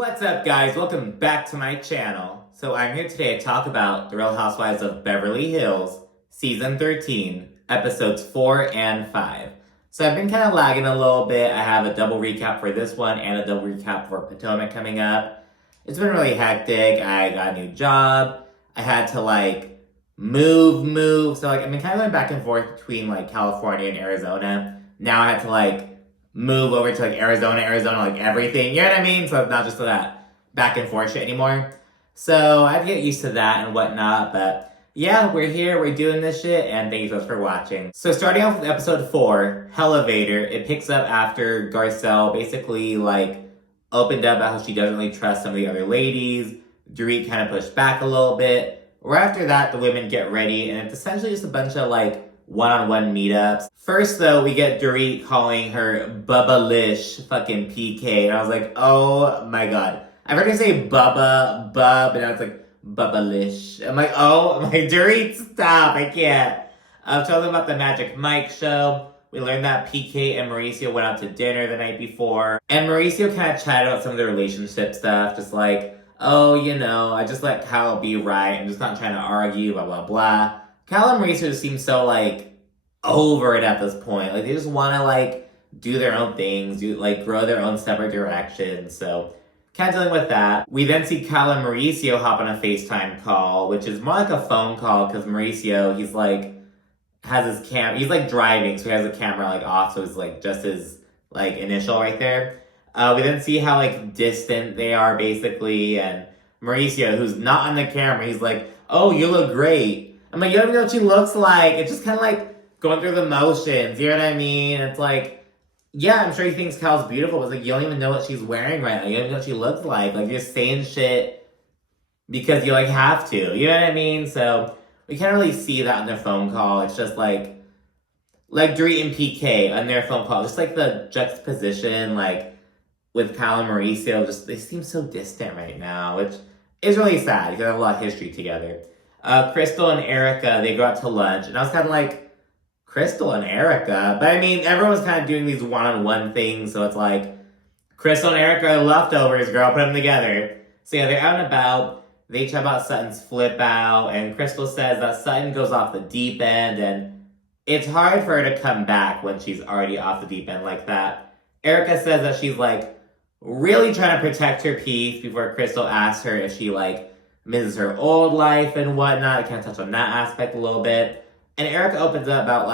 What's up, guys? Welcome back to my channel. So I'm here today to talk about The Real Housewives of Beverly Hills, Season 13, Episodes 4 and 5. So I've been kind of lagging a little bit. I have a double recap for this one and a double recap for Potomac coming up. It's been really hectic. I got a new job. I had to move. So I've been kind of going back and forth between California and Arizona. Now I had to move over to Arizona, everything, you know what I mean? So it's not just that back and forth shit anymore. So I have to get used to that and whatnot, but yeah, we're here, we're doing this shit, and thank you so much for watching. So starting off with episode 4, Elevator, it picks up after Garcelle basically opened up about how she doesn't really trust some of the other ladies. Dorit kind of pushed back a little bit. Right after that, the women get ready, and it's essentially just a bunch of one-on-one meetups. First, though, we get Dorit calling her Bubba-lish fucking PK. And I was like, oh my god. I've heard her say Bubba, Bub, and now it's Bubba-lish. I'm like, Dorit, stop, I can't. I'm talking about the Magic Mike show. We learned that PK and Mauricio went out to dinner the night before. And Mauricio kind of chatted about some of the relationship stuff. Just I just let Kyle be right. I'm just not trying to argue, blah, blah, blah. Kyle and Mauricio just seem so, over it at this point. They just want to, do their own things, grow their own separate directions. So, kind of dealing with that. We then see Kyle and Mauricio hop on a FaceTime call, which is more like a phone call, because Mauricio, he's, has his he's, driving, so he has the camera, off, so it's, just his, initial right there. We then see how, distant they are, basically, and Mauricio, who's not on the camera, he's like, oh, you look great. I'm like, you don't even know what she looks like. It's just kind of going through the motions. You know what I mean? It's yeah, I'm sure he thinks Kyle's beautiful, but you don't even know what she's wearing right now. You don't even know what she looks like. You're just saying shit because you have to. You know what I mean? So we can't really see that on their phone call. It's just like Dorit and PK on their phone call. Just the juxtaposition, with Kyle and Mauricio, they seem so distant right now, which is really sad because they have a lot of history together. Crystal and Erica, they go out to lunch, and I was kind of Crystal and Erica? But I mean, everyone's kind of doing these one-on-one things, so it's Crystal and Erica are leftovers, girl, put them together. So yeah, they're out and about, they chat about Sutton's flip out, and Crystal says that Sutton goes off the deep end, and it's hard for her to come back when she's already off the deep end like that. Erica says that she's really trying to protect her peace before Crystal asks her if she misses her old life and whatnot. I kind of touch on that aspect a little bit. And Erica opens up about,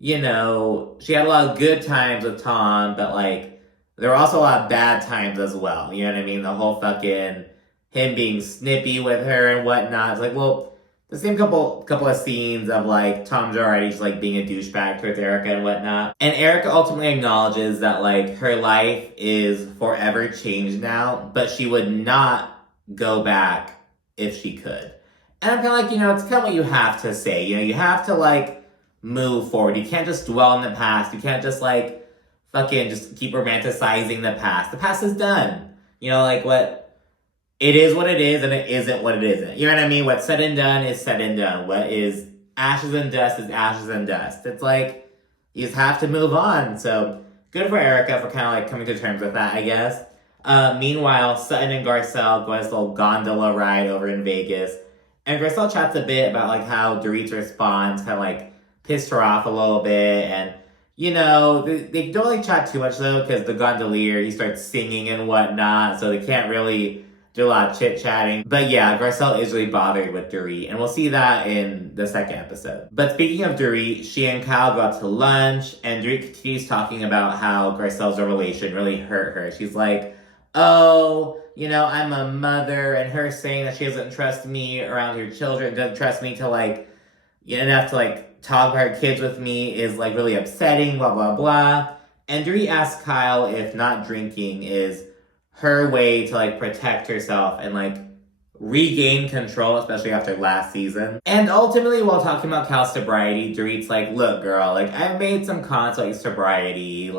she had a lot of good times with Tom, but, there were also a lot of bad times as well. You know what I mean? The whole fucking, him being snippy with her and whatnot. It's the same couple of scenes of, Tom already just, being a douchebag towards Erica and whatnot. And Erica ultimately acknowledges that, her life is forever changed now, but she would not go back if she could. And I'm kind of it's kind of what you have to say. You have to, move forward. You can't just dwell in the past. You can't just, fucking just keep romanticizing the past. The past is done. What... It is what it is, and it isn't what it isn't. You know what I mean? What's said and done is said and done. What is ashes and dust is ashes and dust. It's you just have to move on. So, good for Erica for kind of, coming to terms with that, I guess. Meanwhile, Sutton and Garcelle go on this little gondola ride over in Vegas. And Garcelle chats a bit about, how Dorit's response kind of, pissed her off a little bit. And, they don't really chat too much, though, because the gondolier, he starts singing and whatnot. So they can't really do a lot of chit-chatting. But yeah, Garcelle is really bothered with Dorit. And we'll see that in the second episode. But speaking of Dorit, she and Kyle go out to lunch. And Dorit continues talking about how Garcelle's revelation really hurt her. She's oh, I'm a mother, and her saying that she doesn't trust me around her children, doesn't trust me to, enough to, talk about her kids with me is, really upsetting, blah, blah, blah. And Dorit asks Kyle if not drinking is her way to, protect herself and, regain control, especially after last season. And ultimately, while talking about Kyle's sobriety, Dorit's look, girl, I've made some comments about sobriety,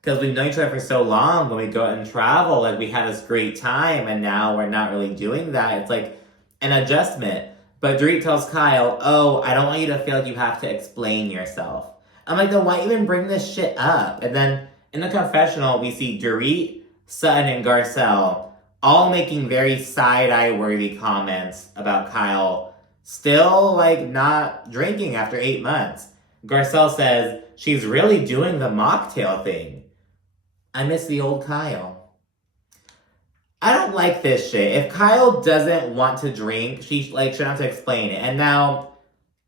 because we've known each other for so long. When we go out and travel, we had this great time, and now we're not really doing that. It's an adjustment. But Dorit tells Kyle, oh, I don't want you to feel like you have to explain yourself. I'm then why even bring this shit up? And then in the confessional, we see Dorit, Sutton and Garcelle, all making very side-eye worthy comments about Kyle still, like, not drinking after 8 months. Garcelle says she's really doing the mocktail thing. I miss the old Kyle. I don't like this shit. If Kyle doesn't want to drink, she, like, shouldn't have to explain it. And now,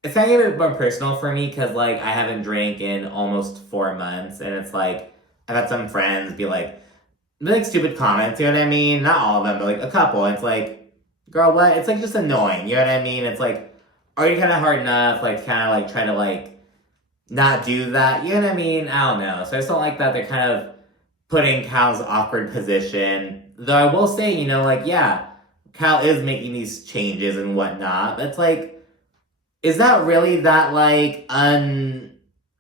it's kind of a bit more personal for me because, like, I haven't drank in almost 4 months. And it's like, I've had some friends be like stupid comments, you know what I mean? Not all of them, but like a couple. And it's like, girl, what? It's like just annoying, you know what I mean? It's like, are you kind of hard enough? Like, kind of like try to like not do that, you know what I mean? I don't know. So I just don't like that they're kind of putting Kyle's awkward position. Though I will say, you know, like, yeah, Kyle is making these changes and whatnot. That's like, is that really that like uncommon?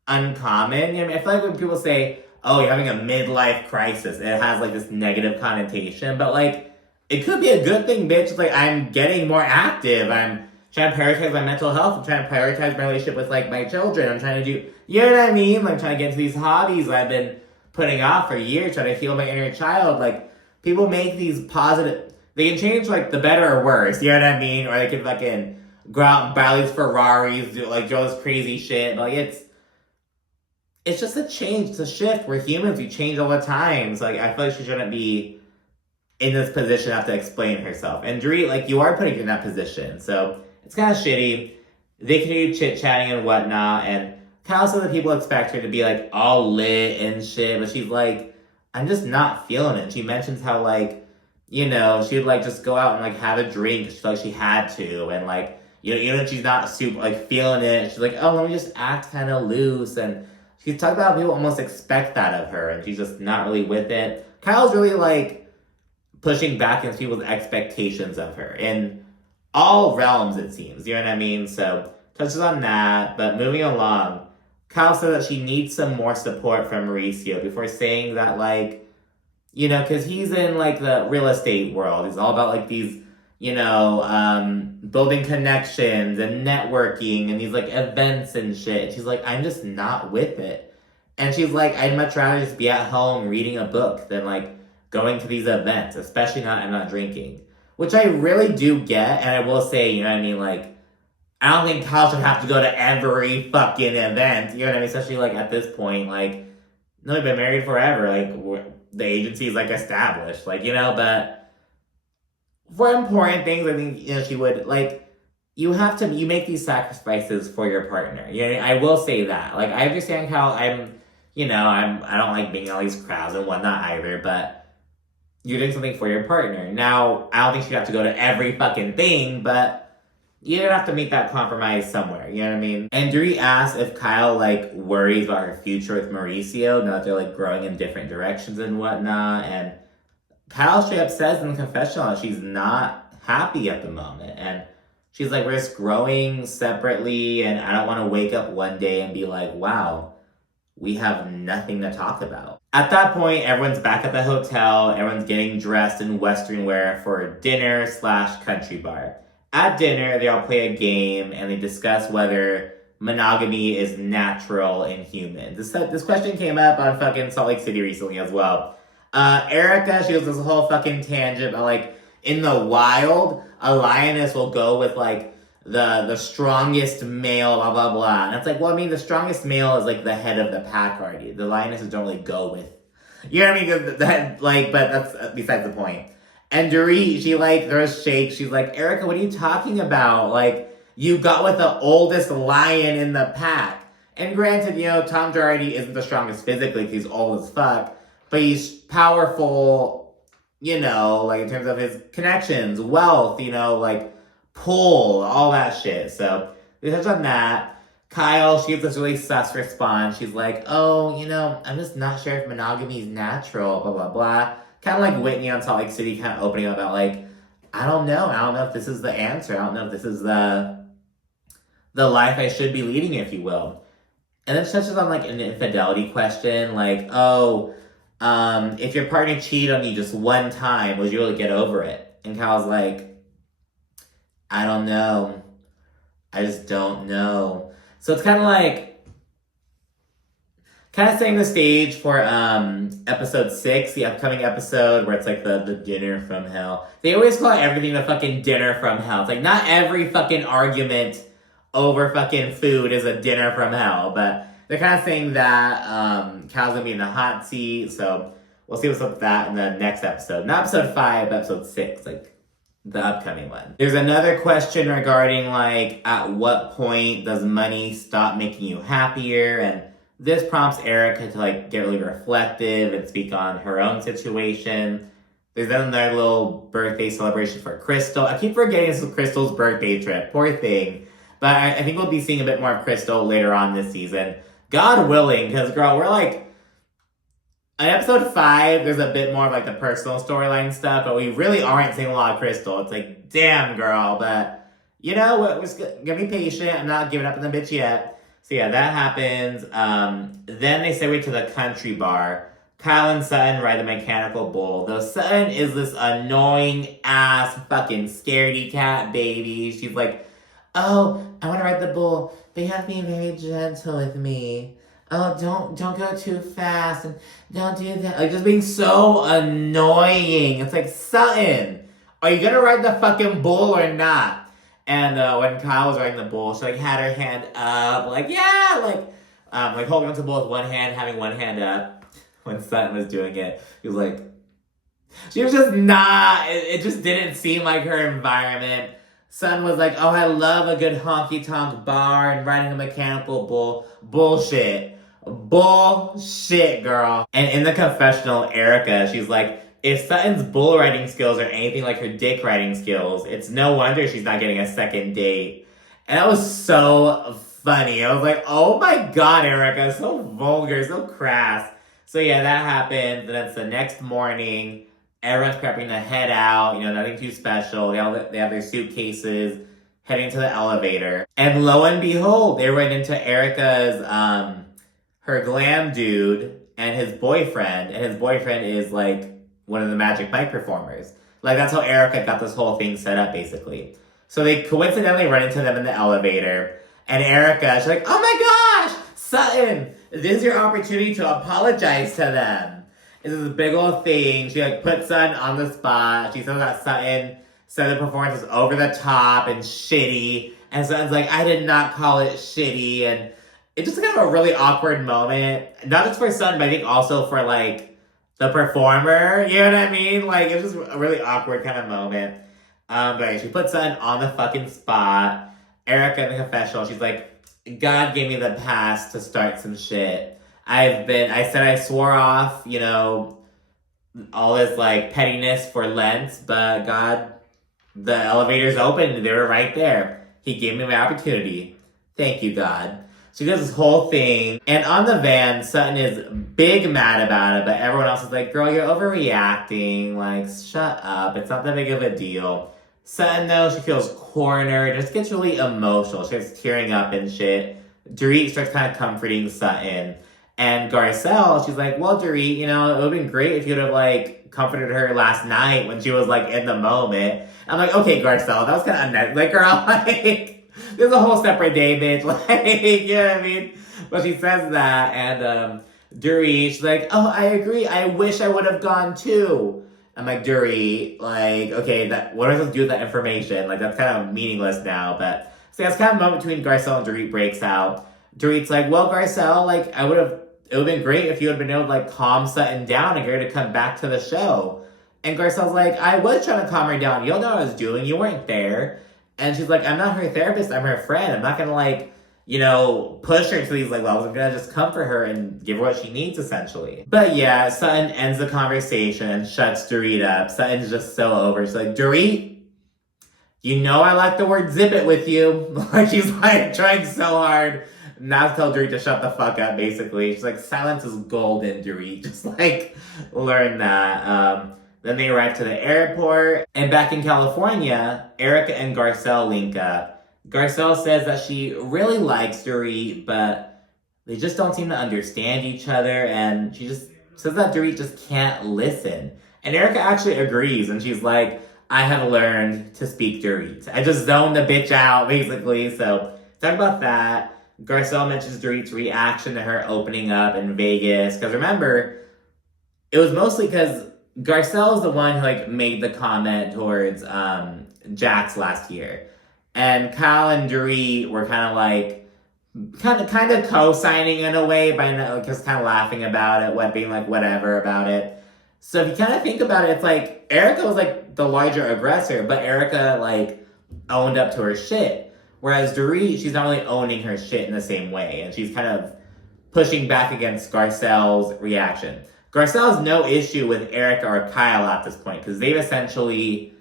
I mean, I feel like when people say, oh, you're having a midlife crisis, it has like this negative connotation, but like, it could be a good thing, bitch. It's like, I'm getting more active. I'm trying to prioritize my mental health. I'm trying to prioritize my relationship with like my children. I'm trying to do, you know what I mean? I'm trying to get into these hobbies I've been putting off for years, trying to heal my inner child. Like, people make these positive, they can change like the better or worse, you know what I mean? Or they can fucking go out and buy these Ferraris, do all this crazy shit. Like, it's just a change, it's a shift. We're humans, we change all the time. So like, I feel like she shouldn't be in this position, have to explain herself. And Dorit, like, you are putting her in that position. So it's kind of shitty. They continue chit-chatting and whatnot. And Kyle said that people expect her to be like all lit and shit. But she's like, I'm just not feeling it. She mentions how like, you know, she would like just go out and like have a drink. She felt like she had to. And like, you know, even if she's not super like feeling it, she's like, oh, let me just act kind of loose. And she's talking about how people almost expect that of her. And she's just not really with it. Kyle's really like pushing back against people's expectations of her in all realms, it seems. You know what I mean? So, touches on that. But moving along, Kyle said that she needs some more support from Mauricio before saying that, like, you know, because he's in, like, the real estate world. He's all about, like, these, you know, building connections and networking and these, like, events and shit. She's like, I'm just not with it. And she's like, I'd much rather just be at home reading a book than, like, going to these events, especially I'm not drinking. Which I really do get, and I will say, you know what I mean, like, I don't think Kyle should have to go to every fucking event, you know what I mean, especially, like, at this point, like, no, we've been married forever, like, the agency is, like, established, like, you know, but for important things, I think, you know, she would, like, you make these sacrifices for your partner, you know, I will say that, like, I understand how I don't like being in all these crowds and whatnot either, but you're doing something for your partner. Now, I don't think she'd have to go to every fucking thing, but you're gonna have to make that compromise somewhere, you know what I mean? And Dorit asks if Kyle, like, worries about her future with Mauricio, now that they're, like, growing in different directions and whatnot, and Kyle straight up says in the confessional that she's not happy at the moment, and she's like, we're just growing separately, and I don't want to wake up one day and be like, wow, we have nothing to talk about. At that point, everyone's back at the hotel. Everyone's getting dressed in Western wear for dinner/country bar. At dinner, they all play a game and they discuss whether monogamy is natural in humans. This question came up on fucking Salt Lake City recently as well. Erica, she was this whole fucking tangent about like, in the wild, a lioness will go with like the strongest male, blah, blah, blah. And it's like, well, I mean, the strongest male is like the head of the pack already. The lionesses don't really go with, you know what I mean? But that's besides the point. And Dorit, she like throws shakes. She's like, Erica, what are you talking about? Like, you got with the oldest lion in the pack. And granted, you know, Tom Girardi isn't the strongest physically because he's old as fuck. But he's powerful, you know, like in terms of his connections, wealth, you know, like pull, all that shit. So they touch on that. Kyle, she gives this really sus response. She's like, oh, you know, I'm just not sure if monogamy is natural, blah, blah, blah. Kind of like Whitney on Salt Lake City, kind of opening up about like, I don't know if this is the answer. I don't know if this is the life I should be leading, if you will. And then she touches on like an infidelity question, like, oh, if your partner cheated on you just one time, would you really get over it? And Kyle's like, I don't know. I just don't know. So it's kind of like, Kind of setting the stage for episode 6, the upcoming episode where it's like the dinner from hell. They always call everything the fucking dinner from hell. It's like not every fucking argument over fucking food is a dinner from hell, but they're kind of saying that Cal's gonna be in the hot seat, so we'll see what's up with that in the next episode. Not episode 5, but episode 6, like the upcoming one. There's another question regarding like at what point does money stop making you happier, and this prompts Erica to like get really reflective and speak on her own situation. There's then another little birthday celebration for Crystal. I keep forgetting this is Crystal's birthday trip. Poor thing. But I think we'll be seeing a bit more of Crystal later on this season. God willing, because girl, we're like, in episode 5, there's a bit more of like the personal storyline stuff, but we really aren't seeing a lot of Crystal. It's like, damn girl, but you know, we're just gonna be patient. I'm not giving up on the bitch yet. So yeah, that happens. Then they segue to the country bar. Kyle and Sutton ride the mechanical bull. Though Sutton is this annoying ass fucking scaredy cat baby. She's like, oh, I want to ride the bull, but you have to be very gentle with me. Oh, don't go too fast and don't do that. Like just being so annoying. It's like, Sutton, are you gonna ride the fucking bull or not? And when Kyle was riding the bull, she like had her hand up, like yeah, like holding onto the bull with one hand, having one hand up. When Sutton was doing it, he was like, she was just not. It just didn't seem like her environment. Sutton was like, oh, I love a good honky tonk bar and riding a mechanical bull. Bullshit, girl. And in the confessional, Erica, she's like, if Sutton's bull riding skills are anything like her dick riding skills, it's no wonder she's not getting a second date. And that was so funny. I was like, oh my god, Erica, so vulgar, so crass. So yeah, that happened. Then it's the next morning. Everyone's prepping to head out. You know, nothing too special. They have their suitcases, heading to the elevator. And lo and behold, they run into Erica's, her glam dude and his boyfriend. And his boyfriend is like one of the Magic Mike performers. Like, that's how Erica got this whole thing set up, basically. So they coincidentally run into them in the elevator. And Erica, she's like, oh my gosh, Sutton, this is your opportunity to apologize to them. This is a big old thing. She like puts Sutton on the spot. She says that Sutton said the performance was over the top and shitty. And Sutton's like, I did not call it shitty. And it's just kind of a really awkward moment. Not just for Sutton, but I think also for like the performer, you know what I mean? Like, it was just a really awkward kind of moment. But she puts Sutton on the fucking spot. Erica in the confessional, she's like, God gave me the pass to start some shit. I swore off, you know, all this like pettiness for Lent, but God, the elevator's open, they were right there. He gave me my opportunity. Thank you, God. She does this whole thing, and on the van, Sutton is big mad about it, but everyone else is like, girl, you're overreacting, like, shut up, it's not that big of a deal. Sutton, though, she feels cornered, just gets really emotional, she starts tearing up and shit. Dorit starts kind of comforting Sutton, and Garcelle, she's like, well, Dorit, you know, it would have been great if you'd have, like, comforted her last night when she was, like, in the moment. I'm like, okay, Garcelle, that was kind of unnecessary, like, girl, like... There's a whole separate day, bitch. Like, you know what I mean? But she says that, and Dorit, she's like, oh, I agree. I wish I would have gone too. I'm like, Dorit, like, okay, what am I supposed to do with that information? Like, that's kind of meaningless now. But so that's kind of a moment between Garcelle and Dorit breaks out. Dorit's like, well, Garcelle, like, it would have been great if you had been able to, like, calm Sutton down and get her to come back to the show. And Garcelle's like, I was trying to calm her down. You don't know what I was doing. You weren't there. And she's like, I'm not her therapist, I'm her friend. I'm not gonna like, you know, push her to these like levels. I'm gonna just comfort her and give her what she needs, essentially. But yeah, Sutton ends the conversation and shuts Dorit up. Sutton's just so over. She's like, Dorit, you know I like the word zip it with you. Like, she's like trying so hard not to tell Dorit to shut the fuck up, basically. She's like, silence is golden, Dorit. Just like, learn that. Then they arrive to the airport, and back in California, Erica and Garcelle link up. Garcelle says that she really likes Dorit, but they just don't seem to understand each other, and she just says that Dorit just can't listen. And Erica actually agrees, and she's like, I have learned to speak Dorit. I just zoned the bitch out, basically, so talk about that. Garcelle mentions Dorit's reaction to her opening up in Vegas. Because remember, it was mostly because Garcelle is the one who like made the comment towards Jax last year. And Kyle and Dorit were kind of co-signing in a way by just kind of laughing about it, being like whatever about it. So if you kind of think about it, it's like Erica was like the larger aggressor, but Erica like owned up to her shit. Whereas Dorit, she's not really owning her shit in the same way, and she's kind of pushing back against Garcelle's reaction. Garcelle has no issue with Erica or Kyle at this point, because they've essentially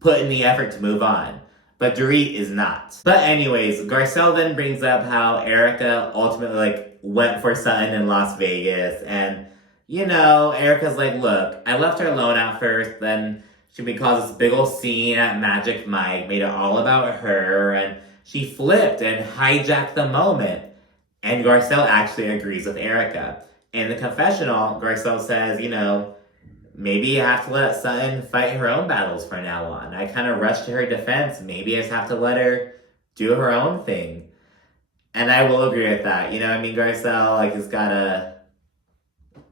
put in the effort to move on. But Dorit is not. But anyways, Garcelle then brings up how Erica ultimately like went for Sutton in Las Vegas. And, you know, Erica's like, look, I left her alone at first, then she caused this big old scene at Magic Mike, made it all about her, and she flipped and hijacked the moment. And Garcelle actually agrees with Erica. In the confessional, Garcelle says, you know, maybe you have to let Sutton fight her own battles from now on. I kind of rushed to her defense. Maybe I just have to let her do her own thing. And I will agree with that. You know, I mean, Garcelle, like, has gotta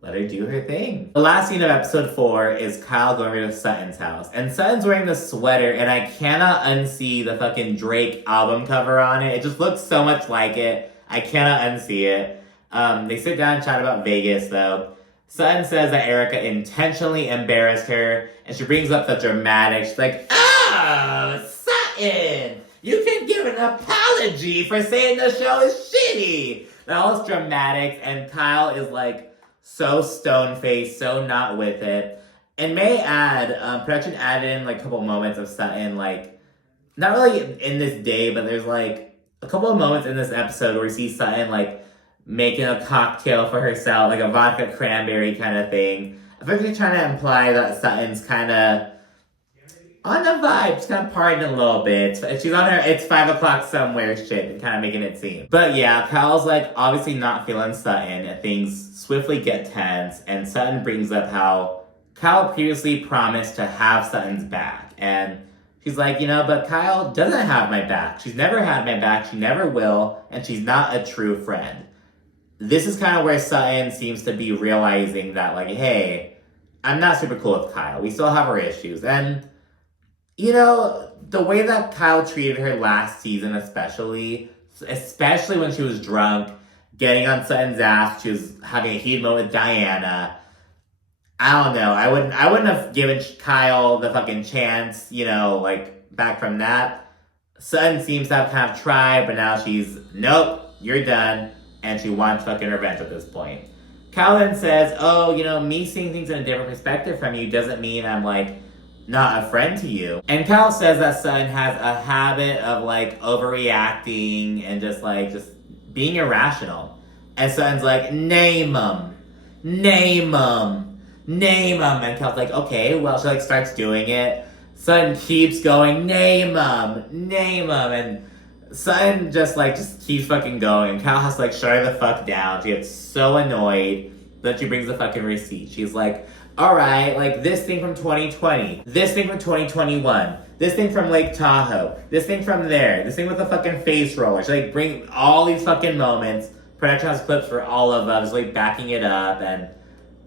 let her do her thing. The last scene of episode 4 is Kyle going to Sutton's house. And Sutton's wearing this sweater, and I cannot unsee the fucking Drake album cover on it. It just looks so much like it. I cannot unsee it. They sit down and chat about Vegas, though. Sutton says that Erica intentionally embarrassed her, and she brings up the dramatic. She's like, oh, Sutton, you can give an apology for saying the show is shitty. That was dramatic, and Kyle is like so stone-faced, so not with it. And may add, production added in like a couple moments of Sutton, like, not really in this day, but there's like a couple of moments in this episode where we see Sutton like making a cocktail for herself, like a vodka cranberry kind of thing. I think they're trying to imply that Sutton's kind of on the vibe. She's kind of partying a little bit. She's on her it's 5 o'clock somewhere shit and kind of making it seem. But yeah, Kyle's like obviously not feeling Sutton, and things swiftly get tense, and Sutton brings up how Kyle previously promised to have Sutton's back. And she's like, you know, but Kyle doesn't have my back. She's never had my back. She never will. And she's not a true friend. This is kind of where Sutton seems to be realizing that, like, hey, I'm not super cool with Kyle. We still have our issues. And, you know, the way that Kyle treated her last season especially when she was drunk, getting on Sutton's ass, she was having a heated moment with Diana. I don't know. I wouldn't have given Kyle the fucking chance, you know, like, back from that. Sutton seems to have kind of tried, but now she's, nope, you're done. And she wants fucking revenge at this point. Kyle then says, oh, you know, me seeing things in a different perspective from you doesn't mean I'm, like, not a friend to you. And Kyle says that Sutton has a habit of, like, overreacting and just being irrational. And Sutton's like, name them. And Kyle's like, okay, well, she, like, starts doing it. Sutton keeps going, name them. And Sutton just keeps fucking going. Kyle has to, like, shut her the fuck down. She gets so annoyed that she brings the fucking receipt. She's like, alright, like, this thing from 2020, this thing from 2021, this thing from Lake Tahoe, this thing from there, this thing with the fucking face roller. She, like, brings all these fucking moments. Production has clips for all of them, just, like, backing it up, and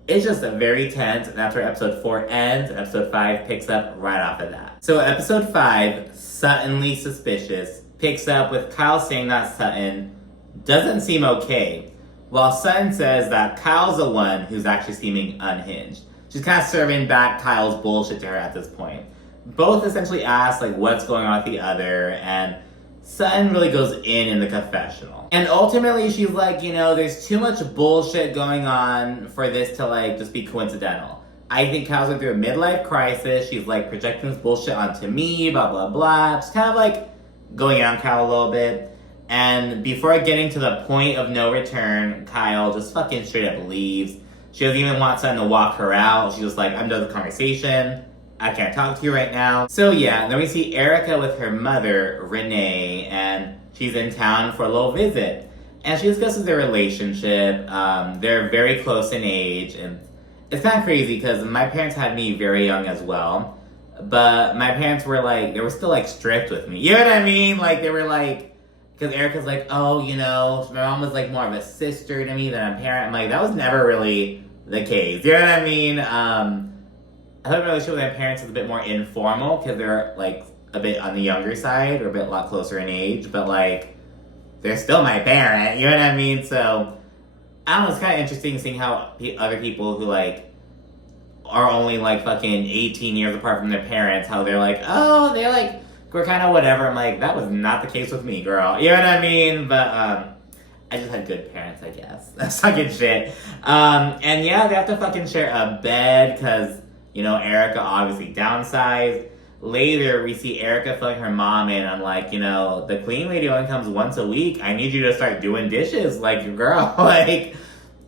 it's just very tense, and that's where episode 4 ends, and episode 5 picks up right off of that. So episode 5, Suddenly Suspicious, picks up with Kyle saying that Sutton doesn't seem okay, while Sutton says that Kyle's the one who's actually seeming unhinged. She's kind of serving back Kyle's bullshit to her at this point. Both essentially ask, like, what's going on with the other, and Sutton really goes in the confessional. And ultimately, she's like, you know, there's too much bullshit going on for this to, like, just be coincidental. I think Kyle's going through a midlife crisis. She's, like, projecting this bullshit onto me, blah, blah, blah. Just kind of, like, going on Kyle a little bit. And before getting to the point of no return, Kyle just fucking straight up leaves. She doesn't even want Sutton to walk her out. She's just like, I'm done with the conversation. I can't talk to you right now. So yeah, then we see Erica with her mother, Renee, and she's in town for a little visit. And she discusses their relationship. They're very close in age, and it's kind of crazy because my parents had me very young as well. But my parents were like, they were still like strict with me. You know what I mean? Like, they were like, Because Erica's like, oh, you know, my mom was like more of a sister to me than a parent. I'm like, that was never really the case. You know what I mean? I thought my relationship with my parents was a bit more informal because they're like a bit on the younger side or a lot closer in age, but like they're still my parent. You know what I mean? So I don't know. It's kind of interesting seeing how other people who like are only like fucking 18 years apart from their parents, how they're like, oh, they're like we're kind of whatever. I'm like, that was not the case with me, girl. You know what I mean? But I just had good parents, I guess. That's fucking shit. And yeah, they have to fucking share a bed because, you know, Erica obviously downsized. Later, we see Erica filling her mom in on like, you know, the clean lady only comes once a week. I need you to start doing dishes. Like, girl, like,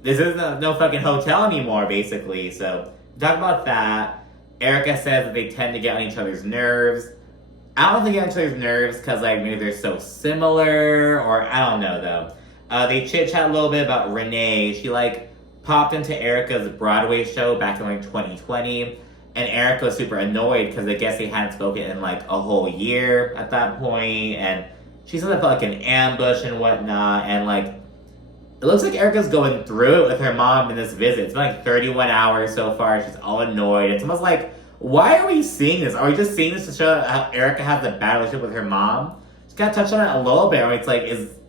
this isn't no fucking hotel anymore, basically. So, talk about that. Erica says that they tend to get on each other's nerves. I don't think they get on each other's nerves because, like, maybe they're so similar, or I don't know, though. They chit-chat a little bit about Renee. She, like, popped into Erica's Broadway show back in, like, 2020. And Erica was super annoyed because I guess they hadn't spoken in, like, a whole year at that point. And she said it felt like an ambush and whatnot. And, like, it looks like Erica's going through it with her mom in this visit. It's been, like, 31 hours so far. She's all annoyed. It's almost like, why are we seeing this? Are we just seeing this to show how Erica has a bad relationship with her mom? Just gotta touch on it a little bit. Where it's like,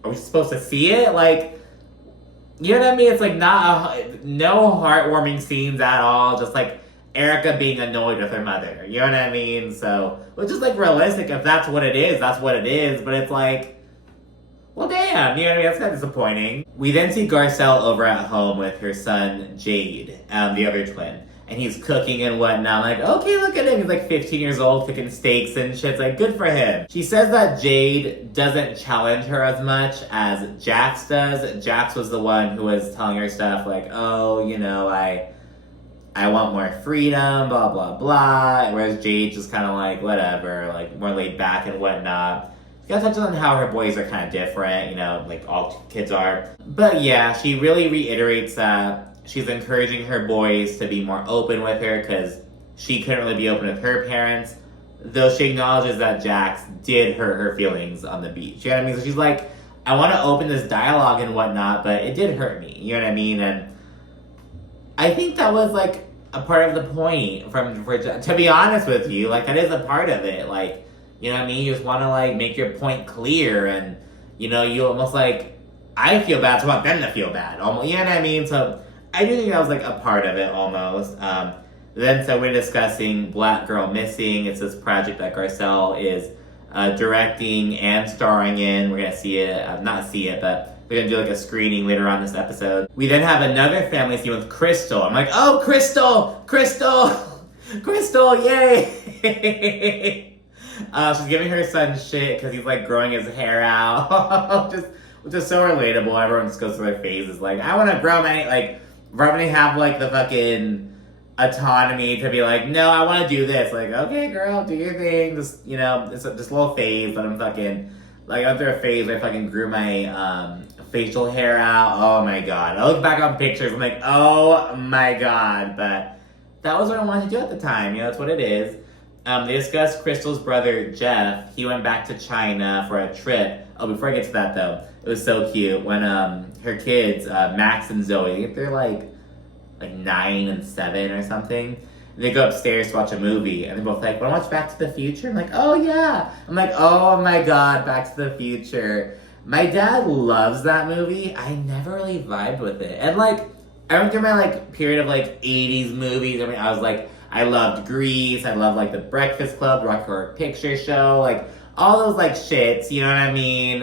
are we supposed to see it? Like, you know what I mean? It's like no heartwarming scenes at all. Just like Erica being annoyed with her mother. You know what I mean? So, which is like realistic. If that's what it is, that's what it is. But it's like, well, damn. You know what I mean? That's kind of disappointing. We then see Garcelle over at home with her son Jade, the other twin. And he's cooking and whatnot. I'm like, okay, look at him. He's like 15 years old, cooking steaks and shit. It's like, good for him. She says that Jade doesn't challenge her as much as Jax does. Jax was the one who was telling her stuff like, oh, you know, I want more freedom, blah, blah, blah. Whereas Jade just kind of like, whatever, like more laid back and whatnot. She kind of touches on how her boys are kind of different, you know, like all kids are. But yeah, she really reiterates that she's encouraging her boys to be more open with her because she couldn't really be open with her parents, though she acknowledges that Jax did hurt her feelings on the beach. You know what I mean? So she's like, I want to open this dialogue and whatnot, but it did hurt me. You know what I mean? And I think that was like a part of the point to be honest with you, like that is a part of it. Like, you know what I mean? You just want to like make your point clear and, you know, you almost like, I feel bad, so I want them to feel bad. Almost, you know what I mean? So I do think that was like a part of it almost. Then so we're discussing Black Girl Missing. It's this project that Garcelle is directing and starring in. We're gonna see it, not see it, but we're gonna do like a screening later on this episode. We then have another family scene with Crystal. I'm like, oh, Crystal, yay! She's giving her son shit because he's like growing his hair out, which is so relatable. Everyone just goes through their phases. Like, I want to grow my like. Probably have like the fucking autonomy to be like, no, I want to do this. Like, okay, girl, do your thing. Just, you know, it's this little phase that I'm fucking like after a phase. I fucking grew my facial hair out. Oh my god! I look back on pictures. I'm like, oh my god! But that was what I wanted to do at the time. You know, that's what it is. They discussed Crystal's brother Jeff. He went back to China for a trip. Oh, before I get to that though, it was so cute when her kids, Max and Zoe, they're like 9 and 7 or something. They go upstairs to watch a movie, and they're both like, "Want to watch Back to the Future?" I'm like, "Oh yeah!" I'm like, "Oh my god, Back to the Future!" My dad loves that movie. I never really vibed with it, and like I went through my like period of like '80s movies. I mean, I was like, I loved Grease. I loved like The Breakfast Club, Rock Horror Picture Show, like all those like shits. You know what I mean?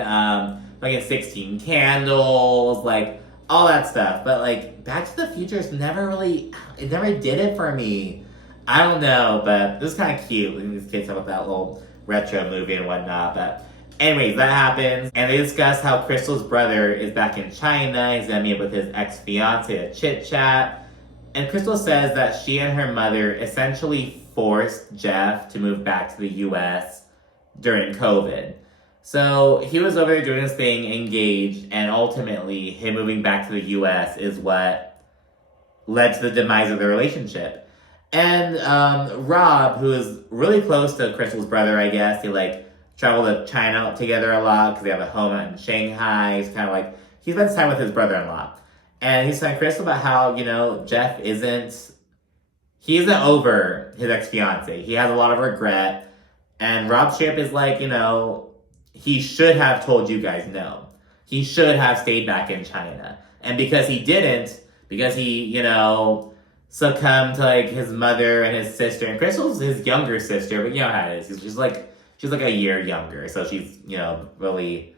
Like 16 Candles, like all that stuff. But like Back to the Future is never did it for me. I don't know, but this is kind of cute. These kids have that little retro movie and whatnot. But anyways, that happens. And they discuss how Crystal's brother is back in China. He's gonna meet up with his ex-fiance to chit-chat. And Crystal says that she and her mother essentially forced Jeff to move back to the US during COVID. So he was over there doing his thing, engaged, and ultimately him moving back to the US is what led to the demise of the relationship. And Rob, who is really close to Crystal's brother, I guess, he like travel to China together a lot because they have a home out in Shanghai. He's kind of like, he spends time with his brother-in-law. And he's telling Crystal about how, you know, Jeff isn't over his ex-fiance. He has a lot of regret. And Rob Strip is like, you know, he should have told you guys no. He should have stayed back in China. And because he didn't, because he, you know, succumbed to like his mother and his sister. And Crystal's his younger sister, but you know how it is. She's like a year younger. So she's, you know, really,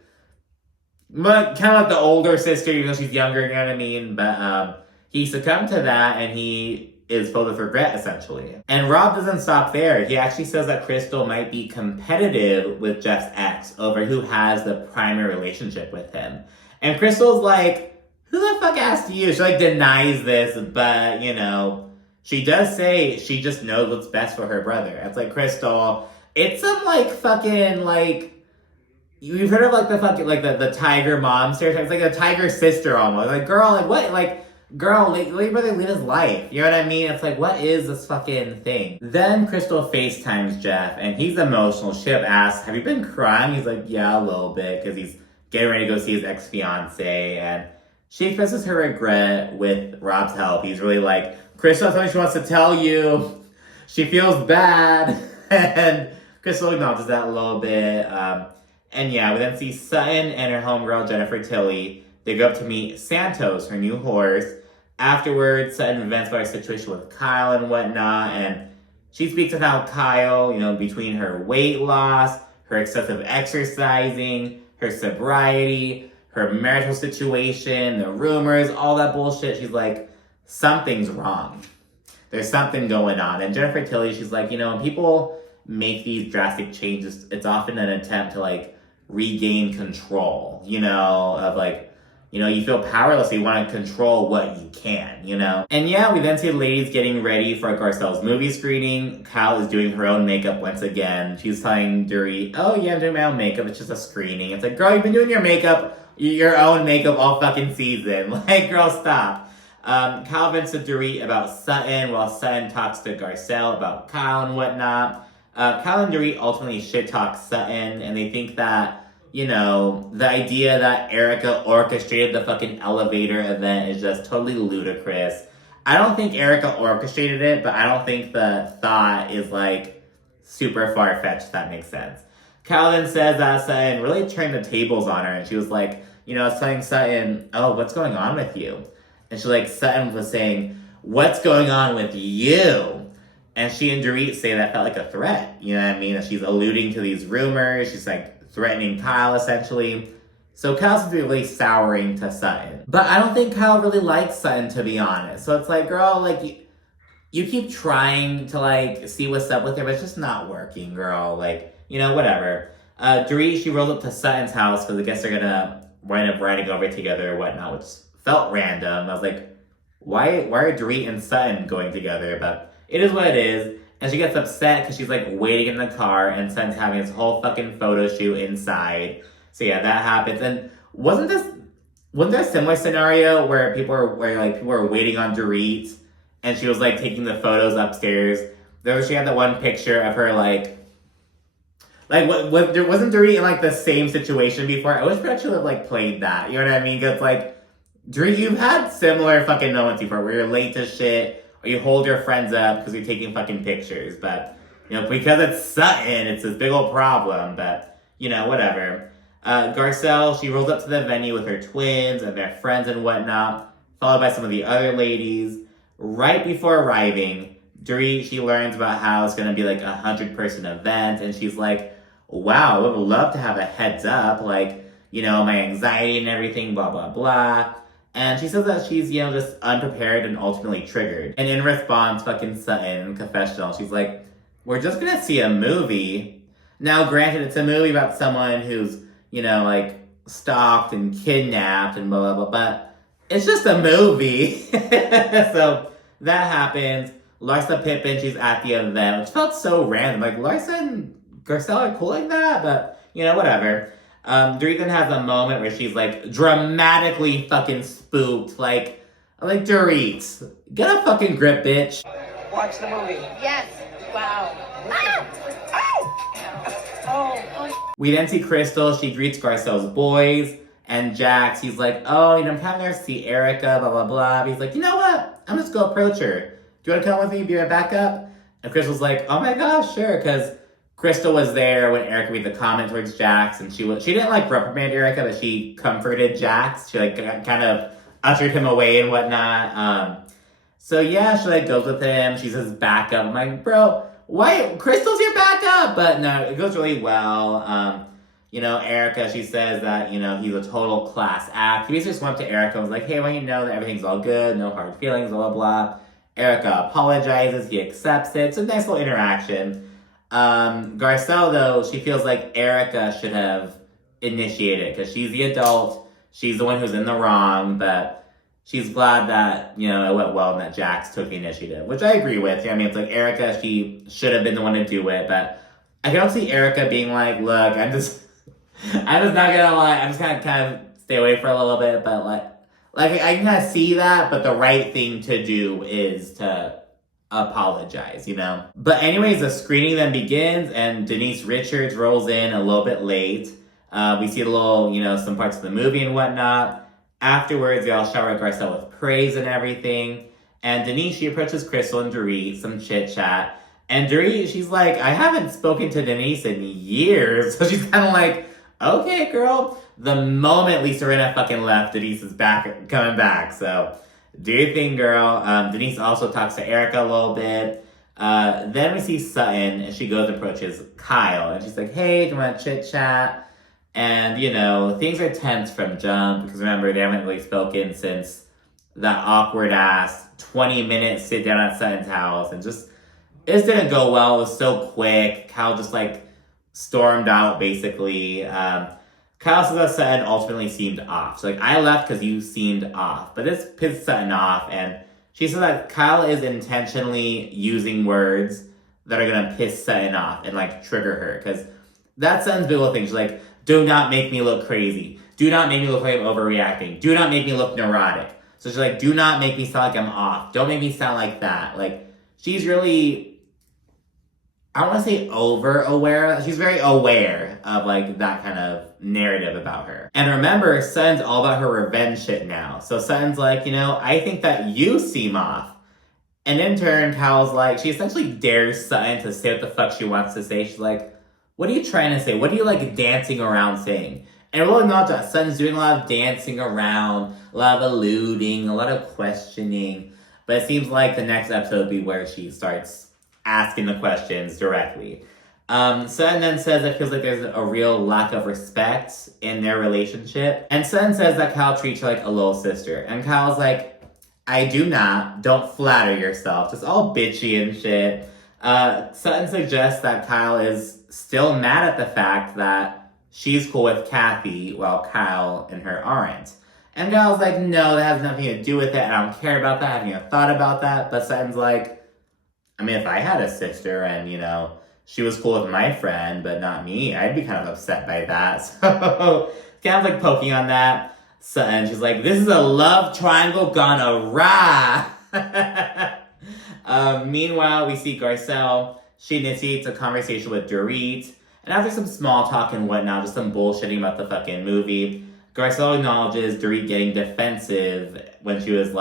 but kind of like the older sister, even though she's younger, you know what I mean? But he succumbed to that and he is filled with regret, essentially. And Rob doesn't stop there. He actually says that Crystal might be competitive with Jeff's ex over who has the primary relationship with him. And Crystal's like, who the fuck asked you? She like denies this, but you know, she does say she just knows what's best for her brother. It's like, Crystal, it's some like fucking like, you've heard of like the fucking like the tiger mom stereotype. It's like a tiger sister almost. Like, girl, like what? Like, girl, let your brother live his life. You know what I mean? It's like, what is this fucking thing? Then Crystal FaceTimes Jeff, and he's emotional. She asks, have you been crying? He's like, yeah, a little bit, because he's getting ready to go see his ex-fiance, and she expresses her regret with Rob's help. He's really like, Crystal has something she wants to tell you. She feels bad. And Crystal acknowledges that a little bit. And yeah, we then see Sutton and her homegirl, Jennifer Tilly. They go up to meet Santos, her new horse. Afterwards, Sutton vents about her situation with Kyle and whatnot, and she speaks of how Kyle, you know, between her weight loss, her excessive exercising, her sobriety, her marital situation, the rumors, all that bullshit, she's like, something's wrong. There's something going on. And Jennifer Tilly, she's like, you know, when people make these drastic changes, it's often an attempt to, like, regain control, you know, of, like, you know, you feel powerless, so you want to control what you can, you know? And yeah, we then see the ladies getting ready for Garcelle's movie screening. Kyle is doing her own makeup once again. She's telling Dorit, oh yeah, I'm doing my own makeup, it's just a screening. It's like, girl, you've been doing your own makeup all fucking season. Like, girl, stop. Kyle vents to Dorit about Sutton, while Sutton talks to Garcelle about Kyle and whatnot. Kyle and Dorit ultimately shit-talk Sutton, and they think that, you know, the idea that Erica orchestrated the fucking elevator event is just totally ludicrous. I don't think Erica orchestrated it, but I don't think the thought is, like, super far-fetched, if that makes sense. Kyle then says that Sutton really turned the tables on her, and she was like, you know, telling Sutton, oh, what's going on with you? And she, like, Sutton was saying, what's going on with you? And she and Dorit say that felt like a threat, you know what I mean? That she's alluding to these rumors, she's, like, threatening Kyle, essentially. So Kyle's really souring to Sutton. But I don't think Kyle really likes Sutton, to be honest. So it's like, girl, like, you keep trying to, like, see what's up with her, but it's just not working, girl. Like, you know, whatever. Dorit, she rolled up to Sutton's house, because I guess they're gonna wind up riding over together or whatnot, which felt random. I was like, why are Dorit and Sutton going together? But it is what it is. And she gets upset because she's, like, waiting in the car, and Sutton's having his whole fucking photo shoot inside. So, yeah, that happens. And wasn't there a similar scenario where people were waiting on Dorit, and she was, like, taking the photos upstairs? She had that one picture of her, like wasn't Dorit in, like, the same situation before? I wish Brett should have, like, played that. You know what I mean? Because, like, Dorit, you've had similar fucking moments before where you're late to shit, or you hold your friends up because you're taking fucking pictures. But, you know, because it's Sutton, it's this big old problem. But, you know, whatever. Garcelle, she rolls up to the venue with her twins and their friends and whatnot, followed by some of the other ladies. Right before arriving, Dorit, she learns about how it's going to be like a 100-person event. And she's like, wow, I would love to have a heads up. Like, you know, my anxiety and everything, blah, blah, blah. And she says that she's, you know, just unprepared and ultimately triggered. And in response, fucking Sutton, in confessional, she's like, we're just gonna see a movie. Now, granted, it's a movie about someone who's, you know, like, stalked and kidnapped and blah, blah, blah, but it's just a movie. So, that happens. Larsa Pippen, she's at the event, which felt so random. Like, Larsa and Garcelle are cool like that, but, you know, whatever. Dorit then has a moment where she's, like, dramatically fucking spooked. Like, Dorit, get a fucking grip, bitch. Watch the movie. Yes. Wow. Ah! Oh! We then see Crystal. She greets Garcelle's boys. And Jax, he's like, oh, I'm coming there to see Erica, blah, blah, blah. But he's like, you know what? I'm just going to approach her. Do you want to come with me? Be right back up? And Crystal's like, oh my gosh, sure. Because Crystal was there when Erica made the comment towards Jax. And she didn't reprimand Erica, but she comforted Jax. She kind of ushered him away and whatnot. So yeah, she goes with him. She's his backup. I'm like, bro, why? Crystal's your backup. But no, it goes really well. Erica, she says that, he's a total class act. He basically just went up to Erica and was like, hey, I want you to know that everything's all good, no hard feelings, blah, blah, blah. Erica apologizes, he accepts it. It's a nice little interaction. Garcelle, though, she feels like Erica should have initiated because she's the adult. She's the one who's in the wrong, but she's glad that, it went well and that Jax took the initiative, which I agree with. It's like Erica, she should have been the one to do it, but I don't see Erica being like, look, I'm just not gonna lie, I'm just gonna kind of stay away for a little bit, but I can kind of see that, but the right thing to do is to apologize, But anyways, the screening then begins, and Denise Richards rolls in a little bit late. We see a little, some parts of the movie and whatnot. Afterwards, they all shower Garcelle with praise and everything. And Denise, she approaches Crystal and Dorit, some chit-chat. And Dorit, she's like, I haven't spoken to Denise in years. So she's kind of like, okay, girl. The moment Lisa Rinna fucking left, Denise is coming back. So do your thing, girl. Denise also talks to Erica a little bit. Then we see Sutton, and she goes and approaches Kyle. And she's like, hey, do you want to chit-chat? And, things are tense from jump. Because remember, they haven't really spoken since that awkward-ass 20-minute sit-down at Sutton's house. And just, it just didn't go well. It was so quick. Kyle just, stormed out, basically. Kyle says that Sutton ultimately seemed off. So, I left because you seemed off. But this pissed Sutton off, and she said that Kyle is intentionally using words that are going to piss Sutton off and, trigger her. Because that's Sutton's big little thing. She's like, do not make me look crazy. Do not make me look like I'm overreacting. Do not make me look neurotic. So she's like, do not make me sound like I'm off. Don't make me sound like that. She's really, I don't want to say over-aware. She's very aware of, that kind of narrative about her. And remember, Sutton's all about her revenge shit now. So Sutton's like, I think that you seem off. And in turn, Kyle's she essentially dares Sutton to say what the fuck she wants to say. She's like, what are you trying to say? What are you, dancing around saying? And we'll acknowledge that Sutton's doing a lot of dancing around, a lot of alluding, a lot of questioning. But it seems like the next episode will be where she starts asking the questions directly. Sutton then says it feels like there's a real lack of respect in their relationship. And Sutton says that Kyle treats her like a little sister. And Kyle's like, I do not. Don't flatter yourself. Just all bitchy and shit. Sutton suggests that Kyle is still mad at the fact that she's cool with Kathy while Kyle and her aren't. And Kyle's like, no, that has nothing to do with it. I don't care about that. I haven't even thought about that. But Sutton's like, if I had a sister and, she was cool with my friend, but not me, I'd be kind of upset by that. So, kind of poking on that. Sutton, she's like, this is a love triangle gone awry. Meanwhile, we see Garcelle. She initiates a conversation with Dorit. And after some small talk and whatnot, just some bullshitting about the fucking movie, Garcelle acknowledges Dorit getting defensive when she was,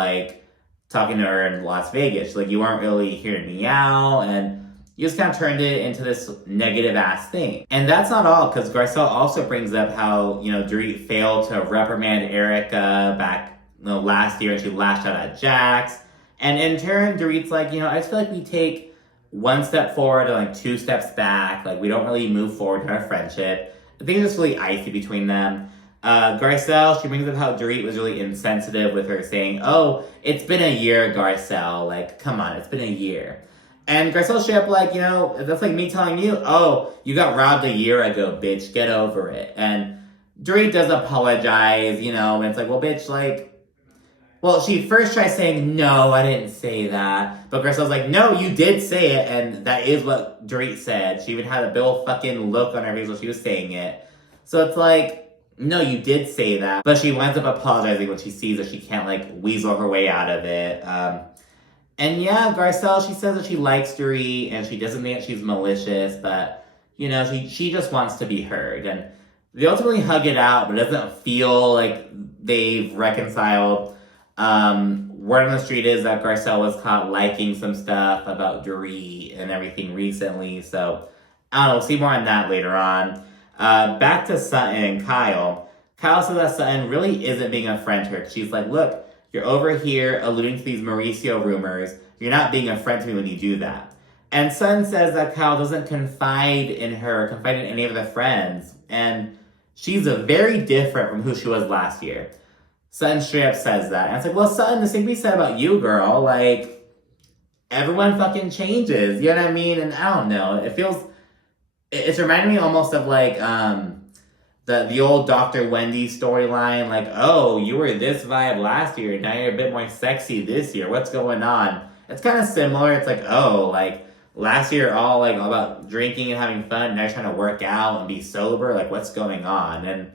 talking to her in Las Vegas. She's like, you weren't really hearing me out, and you just kind of turned it into this negative-ass thing. And that's not all, because Garcelle also brings up how, Dorit failed to reprimand Erica back last year, and she lashed out at Jax. And in turn, Dorit's like, I just feel like we take one step forward and 2 steps back. We don't really move forward in our friendship. I think it's really icy between them. Garcelle, she brings up how Dorit was really insensitive with her saying, oh, it's been a year, Garcelle. Come on, it's been a year. And Garcelle straight up that's like me telling you, oh, you got robbed a year ago, bitch. Get over it. And Dorit does apologize, and it's well, bitch, well, she first tries saying, no, I didn't say that. But Garcelle's like, no, you did say it, and that is what Dorit said. She even had a Bill fucking look on her face while she was saying it. So it's no, you did say that. But she winds up apologizing when she sees that she can't, weasel her way out of it. And yeah, Garcelle, she says that she likes Dorit, and she doesn't think that she's malicious, but, You know, she just wants to be heard. And they ultimately hug it out, but it doesn't feel like they've reconciled. Word on the street is that Garcelle was caught liking some stuff about Dorit and everything recently. So, I don't know, we'll see more on that later on. Back to Sutton and Kyle. Kyle says that Sutton really isn't being a friend to her. She's like, look, you're over here alluding to these Mauricio rumors. You're not being a friend to me when you do that. And Sutton says that Kyle doesn't confide in any of the friends. And she's very different from who she was last year. Sutton straight up says that. And it's like, well, Sutton, the same can be said about you, girl. Like, everyone fucking changes. You know what I mean? And I don't know. It's reminding me almost of like, the old Dr. Wendy storyline. Like, oh, you were this vibe last year. Now you're a bit more sexy this year. What's going on? It's kind of similar. It's like, oh, like, last year all about drinking and having fun. Now you're trying to work out and be sober. Like, what's going on? And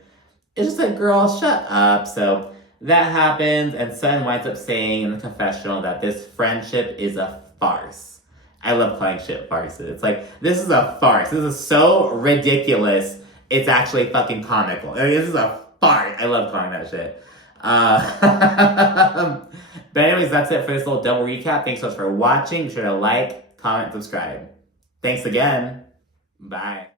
it's just like, girl, shut up. So that happens, and Sutton winds up saying in the confessional that this friendship is a farce. I love calling shit farces. It's like, this is a farce. This is so ridiculous. It's actually fucking comical. I mean, this is a farce. I love calling that shit. But anyways, that's it for this little double recap. Thanks so much for watching. Be sure to like, comment, subscribe. Thanks again. Bye.